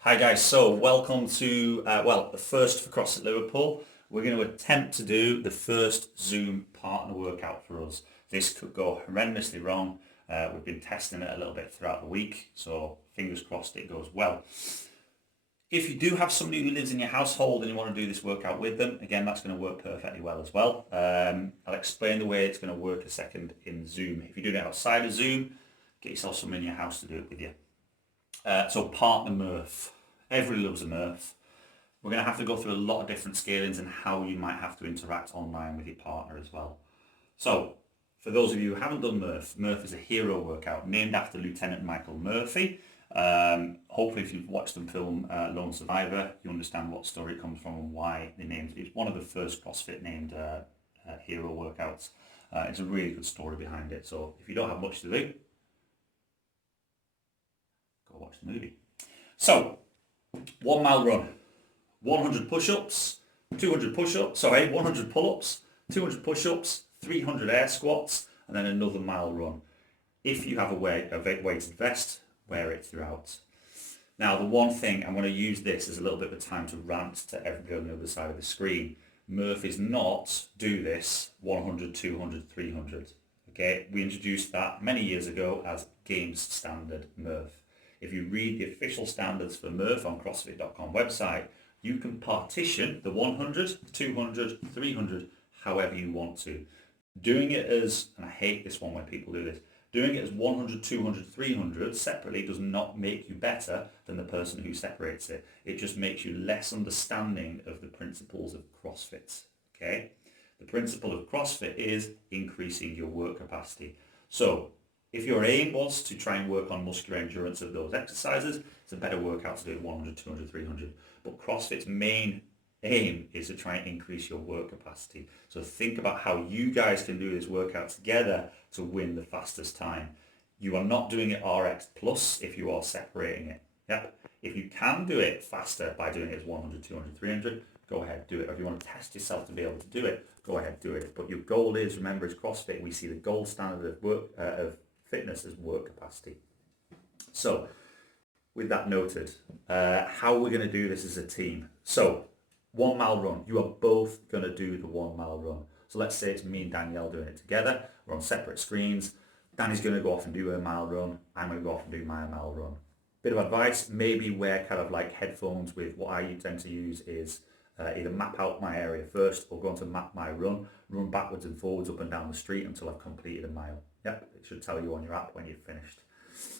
Hi guys, so welcome to, the first for CrossFit Liverpool. We're going to attempt to do the first Zoom partner workout for us. This could go horrendously wrong. We've been testing it a little bit throughout the week, so fingers crossed it goes well. If you do have somebody who lives in your household and you want to do this workout with them, again, that's going to work perfectly well as well. I'll explain the way it's going to work a second in Zoom. If you're doing it outside of Zoom, get yourself someone in your house to do it with you. So partner Murph. Everybody loves a Murph. We're going to have to go through a lot of different scalings and how you might have to interact online with your partner as well. So, for those of you who haven't done Murph, Murph is a hero workout named after Lieutenant Michael Murphy. Hopefully if you've watched the film Lone Survivor, you understand what story it comes from and why they named it. It's one of the first CrossFit named hero workouts. It's a really good story behind it. So if you don't have much to do, go watch the movie. So, 1 mile run, 100 push-ups, 200 push-ups, 100 pull-ups, 200 push-ups, 300 air squats, and then another mile run. If you have a weighted vest, wear it throughout. Now, the one thing, I'm going to use this as a little bit of time to rant to everybody on the other side of the screen. Murph is not do this 100, 200, 300. Okay, we introduced that many years ago as Games Standard Murph. If you read the official standards for Murph on CrossFit.com website, you can partition the 100, 200, 300 however you want to. Doing it as, and I hate this one when people do this, doing it as 100, 200, 300 separately does not make you better than the person who separates it. It just makes you less understanding of the principles of CrossFit. Okay? The principle of CrossFit is increasing your work capacity. So, if your aim was to try and work on muscular endurance of those exercises, it's a better workout to do at 100, 200, 300. But CrossFit's main aim is to try and increase your work capacity. So think about how you guys can do this workout together to win the fastest time. You are not doing it RX plus if you are separating it. Yep. If you can do it faster by doing it as 100, 200, 300, go ahead, do it. Or if you want to test yourself to be able to do it, go ahead, do it. But your goal is, remember, it's CrossFit. We see the gold standard of fitness as work capacity. So, with that noted, how we're going to do this as a team. So, 1 mile run. You are both going to do the 1 mile run. So let's say it's me and Danielle doing it together. We're on separate screens. Danny's going to go off and do her mile run. I'm going to go off and do my mile run. Bit of advice, maybe wear kind of like headphones with what I tend to use is either map out my area first or go on to map my run backwards and forwards up and down the street until I've completed a mile. Yep, it should tell you on your app when you've finished.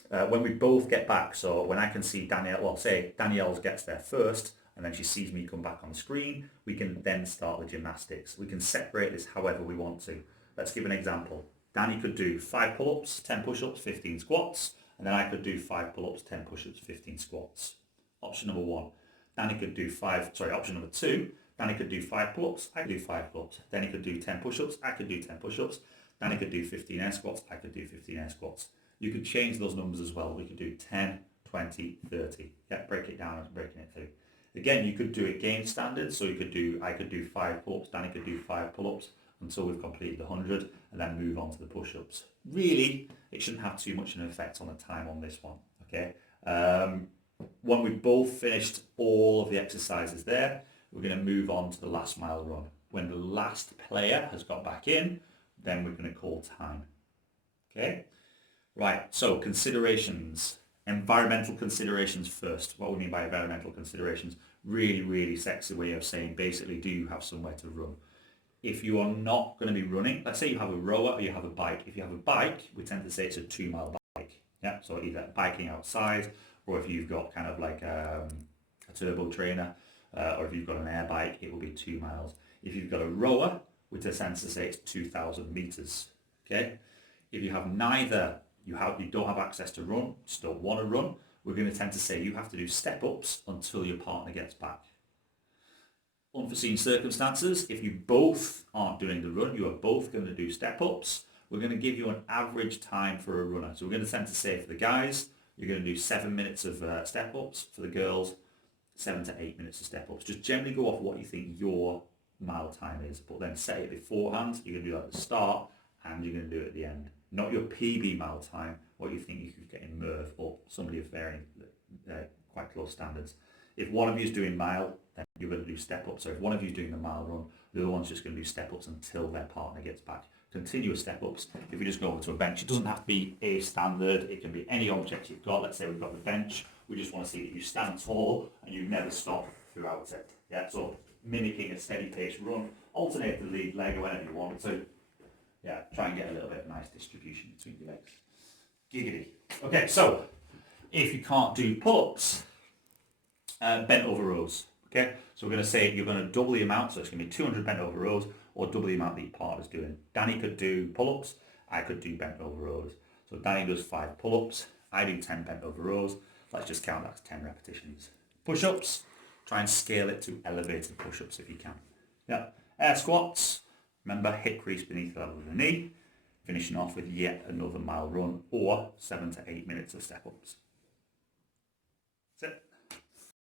When we both get back, so when I can see Danielle, well, say Danielle gets there first, and then she sees me come back on the screen, we can then start the gymnastics. We can separate this however we want to. Let's give an example. Danny could do 5 pull-ups, 10 push-ups, 15 squats, and then I could do 5 pull-ups, 10 push-ups, 15 squats. Option number 1. Option number 2, Danny could do 5 pull-ups, I could do 5 pull-ups. Danny could do 10 push-ups, I could do 10 push-ups. Danny could do 15 air squats, I could do 15 air squats. You could change those numbers as well. We could do 10, 20, 30. Yeah, break it down as breaking it through. Again, you could do it game standard, so I could do 5 pull-ups, Danny could do 5 pull-ups until we've completed the 100 and then move on to the push-ups. Really, it shouldn't have too much of an effect on the time on this one, okay? When we've both finished all of the exercises there, we're going to move on to the last mile run. When the last player has got back in, then we're going to call time, okay? Right, so considerations. Environmental considerations first. What we mean by environmental considerations, really, really sexy way of saying basically do you have somewhere to run. If you are not going to be running, let's say you have a rower or you have a bike. If you have a bike, we tend to say it's a 2 mile bike. Yeah, so either biking outside or if you've got kind of like a turbo trainer or if you've got an air bike, it will be 2 miles. If you've got a rower, we tend to say it's 2,000 meters. Okay? If you have neither, you don't have access to run, just don't want to run, we're going to tend to say you have to do step-ups until your partner gets back. Unforeseen circumstances, if you both aren't doing the run, you are both going to do step-ups, we're going to give you an average time for a runner. So we're going to tend to say for the guys, you're going to do 7 minutes of step-ups. For the girls, 7 to 8 minutes of step-ups. Just generally go off what you think your mile time is, but then set it beforehand. You're going to do that at the start and you're going to do it at the end. Not your PB mile time, what you think you could get in Murph or somebody of varying quite close standards. If one of you is doing mile, then you're going to do step-ups. So if one of you is doing the mile run, the other one's just going to do step-ups until their partner gets back. Continuous step-ups. If we just go over to a bench, it doesn't have to be a standard. It can be any object you've got. Let's say we've got the bench. We just want to see that you stand tall and you never stop throughout it. Yeah, so mimicking a steady pace run, alternate the lead leg or whenever you want to. Yeah, try and get a little bit of nice distribution between your legs. Giggity. Okay, so if you can't do pull-ups, bent over rows. Okay, so we're going to say you're going to double the amount, so it's going to be 200 bent over rows or double the amount that your partner's doing. Danny could do pull-ups, I could do bent over rows. So Danny does 5 pull-ups, I do 10 bent over rows. Let's just count that as 10 repetitions. Push-ups, try and scale it to elevated push-ups if you can. Yeah, air squats, remember hip crease beneath the level of the knee. Finishing off with yet another mile run or 7 to 8 minutes of step-ups. That's it.